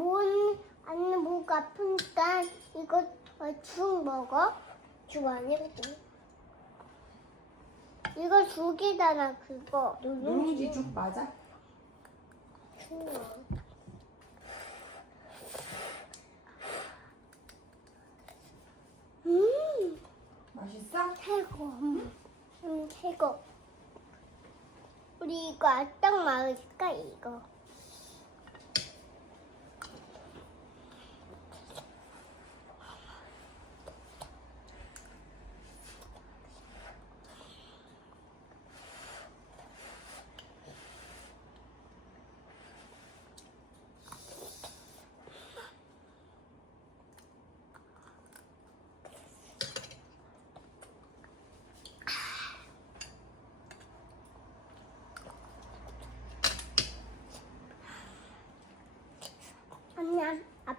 뭔 언니 목 아프니까 이거 어, 죽 먹어? 죽 아니거든. 이거 죽이잖아 그거. 누룽지 죽 맞아? 음 맛있어? 최고. 음 최고. 우리 이거 악당 먹을까 이거? 언니 아, 아,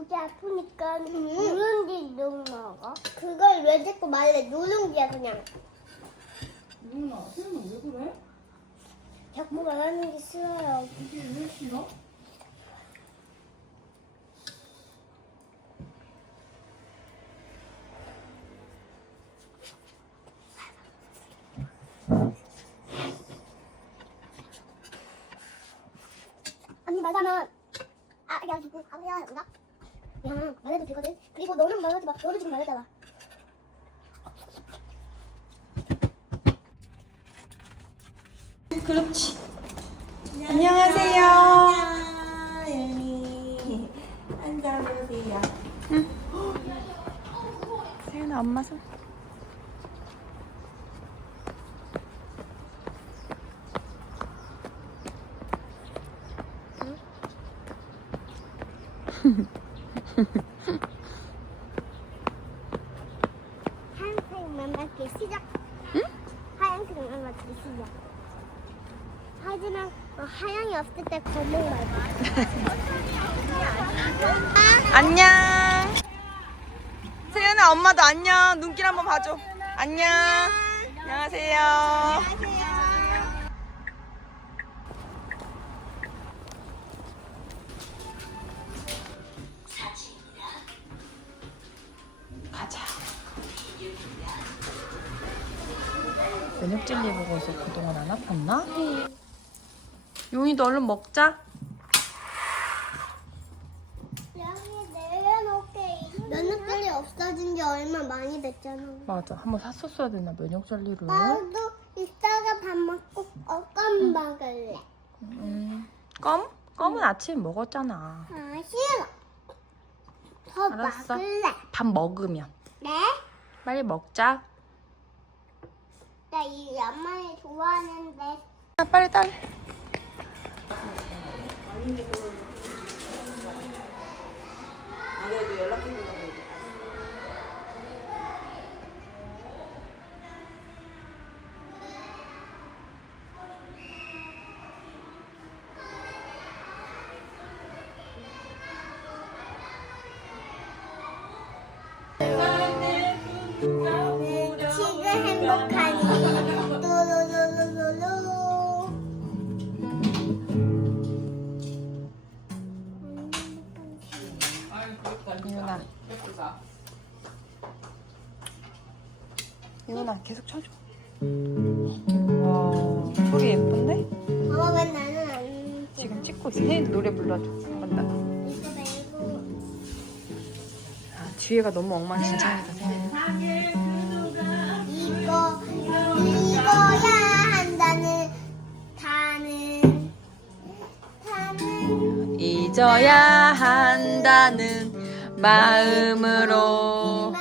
목이 아프니까 누룽지 좀 먹어. 그걸 왜 자꾸 말해? 누룽지야 그냥. 누나, 세연아 왜 그래? 자꾸 말하는 게 싫어요. 이게 왜 싫어? 언니 말하면 아 그냥 누구 아 그냥 뭔가 그냥 말해도 되거든. 그리고 너는 말하지 마. 너는 지금 말하잖아. 그렇지. 안녕하세요. 예니. 앉아보세요. 세연아 엄마 손. 하얀색만 맞기 시작. 응? 하얀색만 맞기 시작. 하지만 어, 하얀이 없을 때 검은 말고. 안녕. 세연아 엄마도 안녕. 눈길 한번 봐줘. 안녕. 안녕하세요. 가자. 면역 젤리 보고 있어 그동안 안 아팠나? 용이도 얼른 먹자. 여기 내려놓게 면역들이 없어진 지 얼마 많이 됐잖아. 맞아. 한번 샀었어야 되나 면역 젤리를. 나도 이따가 밥 먹고 어껌 먹을래. 음. 껌? 껌은 아침에 먹었잖아. 아 싫어. 더 알았어. 먹을래. 밥 먹으면. 네? 빨리 먹자. 나이 엄마를 좋아하는데. 아, 빨리 딸. 지금 이윤아 계속 쳐줘. 와 소리 예쁜데? 엄마 왜 나는 안? 지금 찍고 있어. 혜인 노래 불러줘. 더. 이거 말고. 아 뒤에가 너무 엉망진창이다 세연아. 이거 이거야 한다는 다는 다는 잊어야 한다는 마음으로.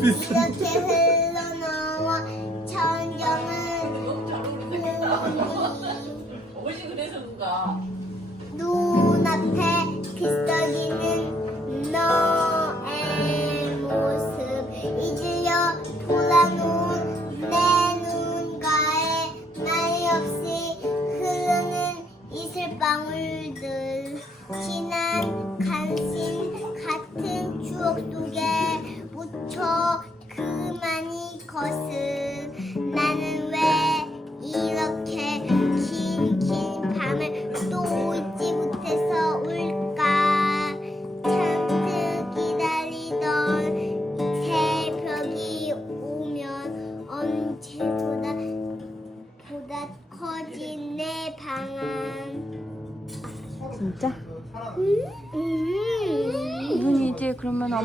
이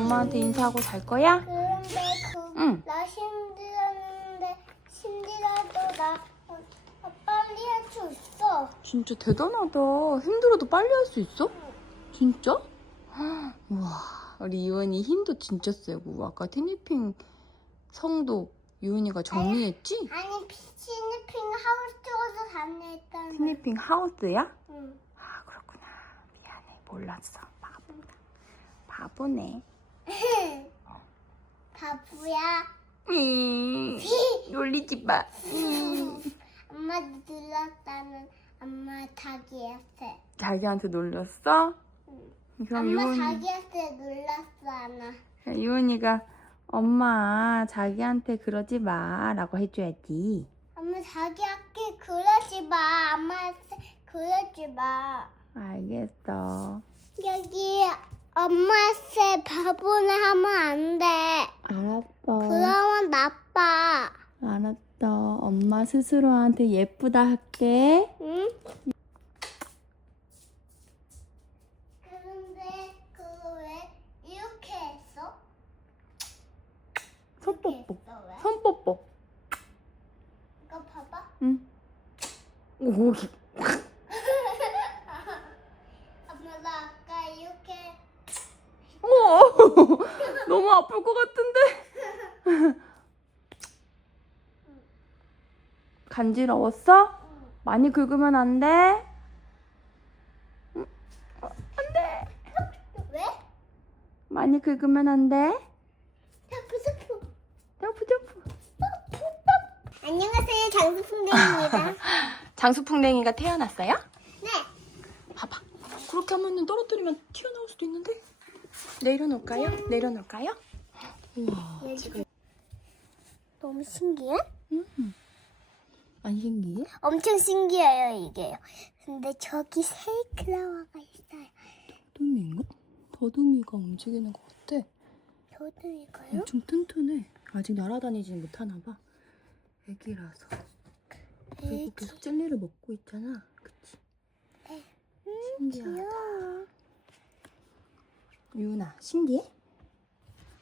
엄마한테 인사하고 잘 거야? 그런데 그, 응. 나 힘들었는데 힘들어도 나 어, 어, 빨리 할 수 있어. 진짜 대단하다. 힘들어도 빨리 할 수 있어? 진짜? 우와, 우리 유은이 힘도 진짜 세고 아까 티니핑 성도 유은이가 정리했지? 아니 피치니핑 하우스에서 다녔잖아. 티니핑 하우스야? 응. 아 그렇구나. 미안해, 몰랐어. 바보다. 바보네. 바보야. 음, 놀리지 마. 음. 엄마 눌렀다는 엄마 자기한테. 자기한테 놀렸어? 그럼 엄마 유은이, 자기한테 눌렀잖아. 유은이가 엄마 자기한테 그러지 마라고 해줘야지. 엄마 자기한테 그러지 마. 엄마한테 그러지 마. 알겠어. 여기 엄마한테 바보는 하면 안 돼. 알았어. 그러면 나빠. 알았어. 엄마 스스로한테 예쁘다 할게. 응? 그런데 그거 왜 이렇게 했어? 손뽀뽀. 손뽀뽀. 이거 봐봐. 응. 오, 엄마 나 아까 이렇게 어, 너무 아플 것 같은데. 간지러웠어? 많이 긁으면 안 돼. 응, 어, 안 돼. 왜? 많이 긁으면 안 돼. 자꾸 스프. 점프 점프. 안녕하세요 장수풍뎅입니다. 장수풍뎅이가 태어났어요? 네. 봐봐. 그렇게 하면 떨어뜨리면 튀어나올 수도 있는데. 내려놓을까요? 내려놓을까요? 우와. 너무 신기해? 음. 안 신기해? 엄청 신기해요 이게요. 근데 저기 세이클라워가 있어요. 더듬이인가? 더듬이가 움직이는 것 같아. 저도 이거요? 엄청 튼튼해. 아직 날아다니지 못하나 봐. 애기라서. 그리고 계속 젤리를 먹고 있잖아. 그치? 신기하다. 귀여워. 유은아, 신기해?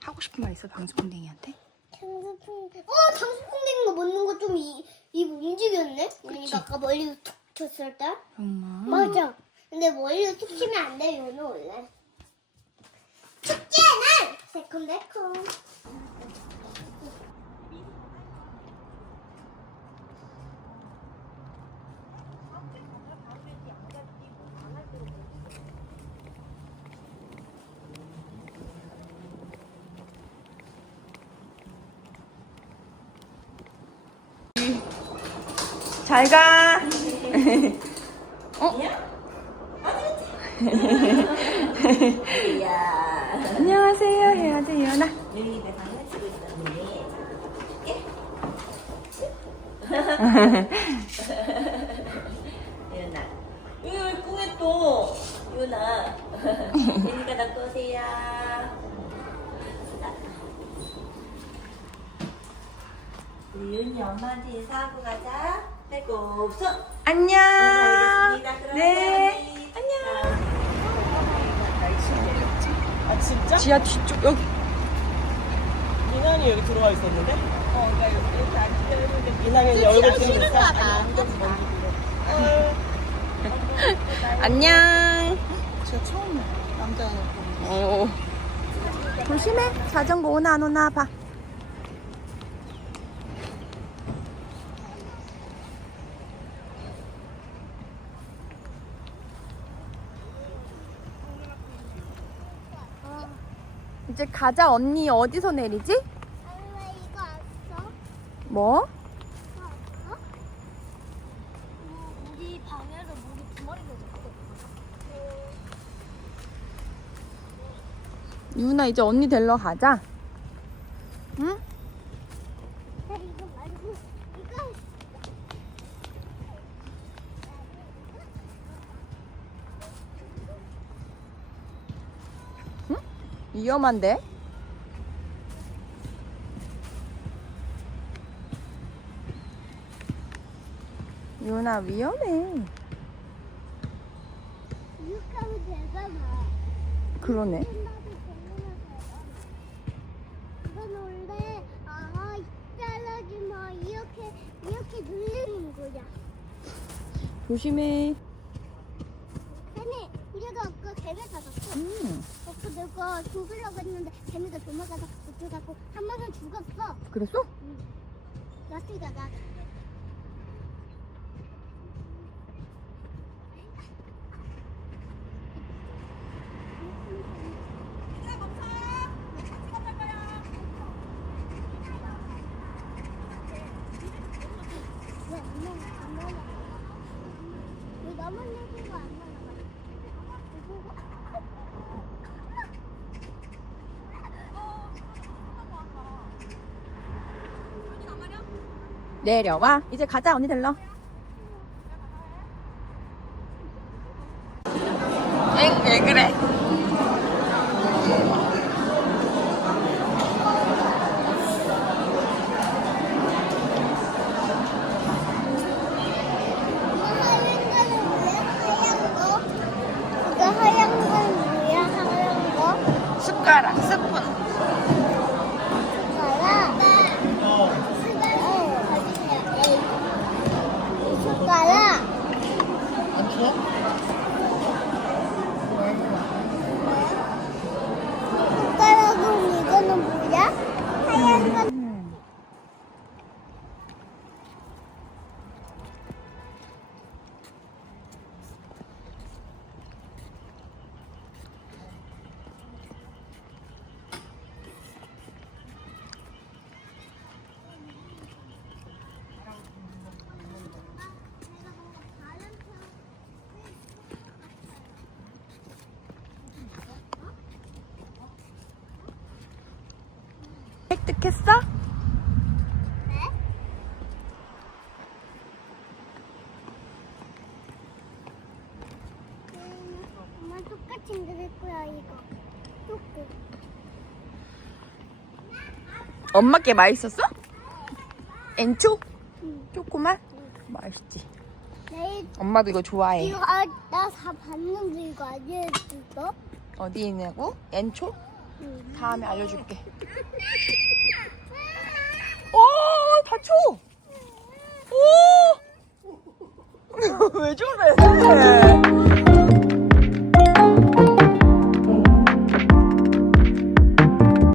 하고 싶은 말 있어, 방수풍뎅이한테? 장수풍뎅. 어 장수풍뎅이가 먹는 거 좀입 움직였네. 우리가 아까 멀리 툭 쳤을 때. 정말? 맞아. 근데 머리를 툭 치면 안 돼, 요는 원래. 축제는 새콤달콤. 잘 가. 어? 안녕하세요. 해야지, 유은아. 유나. 으, 꿍에 또. 유나. 유니가 갖고 오세요. 우리 윤이 엄마한테 인사하고 가자. 빼고 손. 안녕. 그럼 네. 안녕. 아 진짜? 지하 뒤쪽 여기. 이난이 여기 들어와 있었는데? 어, 나 여기 앉으려는데 이난이 얼굴 들이면서 안녕. 진짜 처음 남자 어. 조심해. 자전거 오나 안 오나 봐. 이제 가자 언니 어디서 내리지? 엄마 이거 왔어? 뭐? 어? 우리 방에서 물이 두 마리가 있어. 유나 이제 언니 데리러 가자. 응? 이거 말고 이거 위험한데? 유나 위험해. 이렇게 하면 되잖아. 그러네. 조심해. 쌤이 우리가 아까 개미 잡았어. 음, 내가 죽으려고 했는데 개미가 도망가서 못 죽었고 한 번은 죽었어. 그랬어? 나트가 나. 왜안 먹어? 안 먹어? 왜 나만 얘기가 안 나가? 내려와. 이제 가자, 언니 들러. 엥, 왜 그래? 이거 하얀 건 뭐야? 하얀 거? 숟가락, 스푼. 숟가락. 숟가락. 숟가락은 이거는 뭐야? 하얀 건 획득했어? 네? 음, 엄마 똑같이 그릴 거야 이거. 똑같. 엄마께 맛있었어? 엔초? 응. 조그만? 맛있지. 내일 엄마도 이거 좋아해. 이거 아, 나다 봤는데 이거 알려줬어? 어디 있냐고? 엔초? 응. 다음에 알려줄게. 오, 다쳐! 오! 왜 저래?